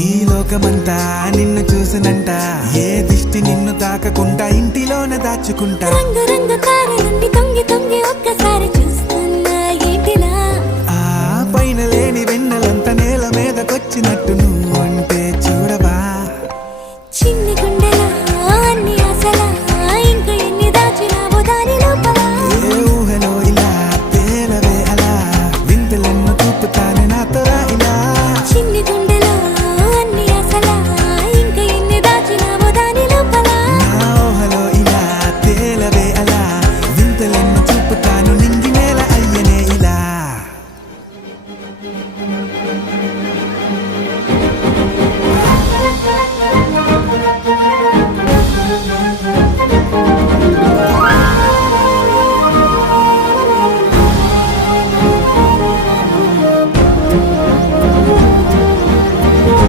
ఈ లోకమంతా నిన్ను చూసినంట, ఏ దిష్టి నిన్ను తాకకుండా ఇంటిలోనే దాచుకుంటా. రంగు రంగు తారలన్నీ తొంగి తొంగి ఒక్కసారి చూస్తున్నా ఏంటిలా, ఆ పైన లేని వెన్నెలంత నేల మీదకొచ్చినట్టు నువ్వు అంటే